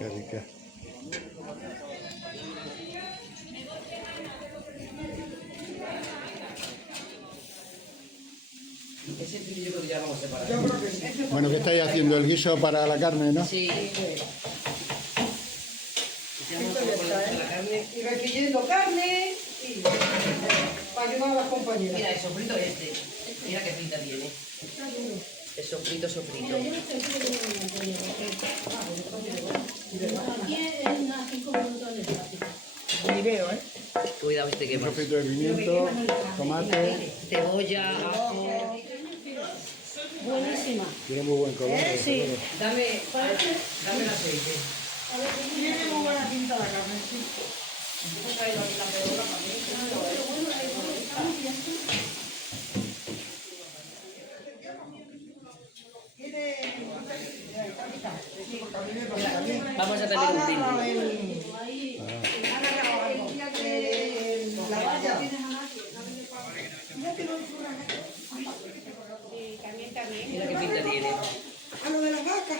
Qué rica. Ese filillo que ya vamos a separar. Yo creo que sí. Bueno, ¿qué estáis haciendo? El guiso para la carne, ¿no? Sí. Esto ya está, ¿eh? La carne. Y requiriendo carne y para ayudar a las compañeras. Mira, el sofrito este. Mira qué pinta tiene. El sofrito. Ni veo, ¿eh? Cuidado, este Un quema. sofrito de pimiento, tomate. Cebolla, ajo. Buenísima. Tiene muy buen color. Sí. Dame el aceite. Tiene muy buena pinta la carne, sí. Vamos a tener un brindis. La valla. Mira qué pinta tiene. A lo de las vacas.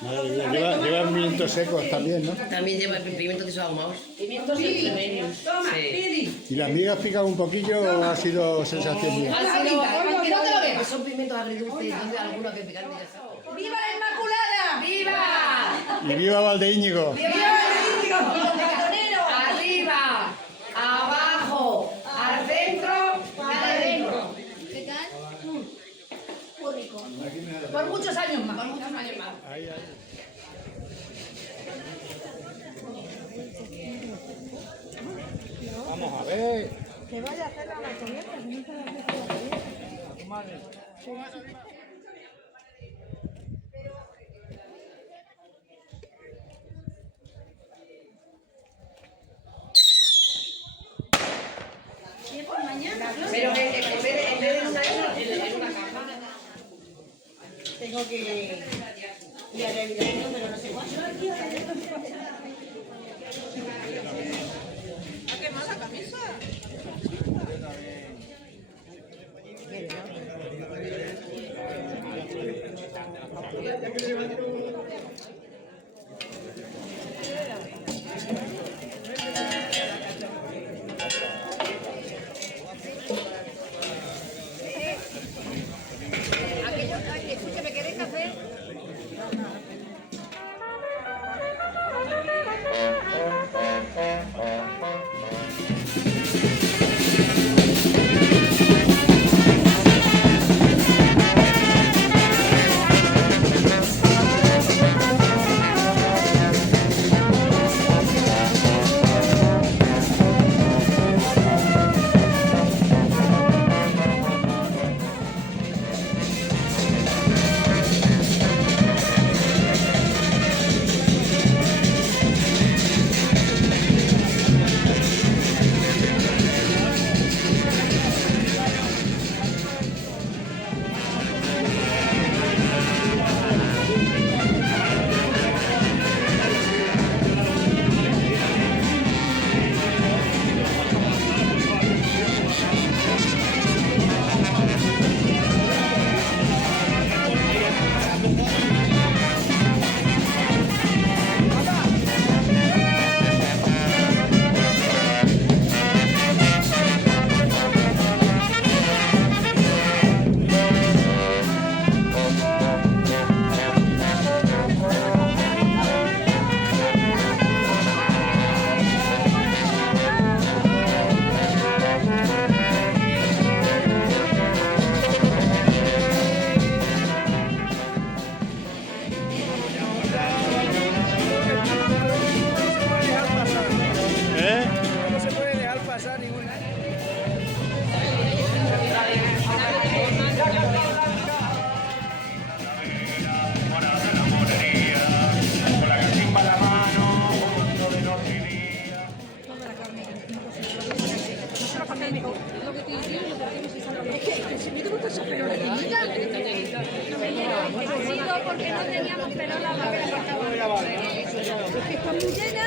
Madre mía, lleva pimientos secos también, ¿no? También lleva pimientos desahumados. Pimientos extremeños. Toma, Sí. Pili. ¿Y las migas pican un poquillo o ha sido sensación mía? Aunque no te lo bebas. Son pimientos agridulces y algunos que picantes ya está. ¡Viva la Inmaculada! ¡Viva! Y viva Valdeíñigo. ¡Viva el cartonero! Arriba, abajo, al centro y adentro. ¿Qué tal? Muy rico. Por muchos años más. Por muchos años más. Ahí, ahí. Vamos a ver. Que vaya a hacer la martoneta, que no se la hace la Pero en vez de en una caja. Tengo que ir a la habitación, pero no sé cuánto. ¿Ha quemado la camisa? Escúchame, ¿queréis café? Porque no teníamos pelo la vaca que faltaba. Es que está muy llena.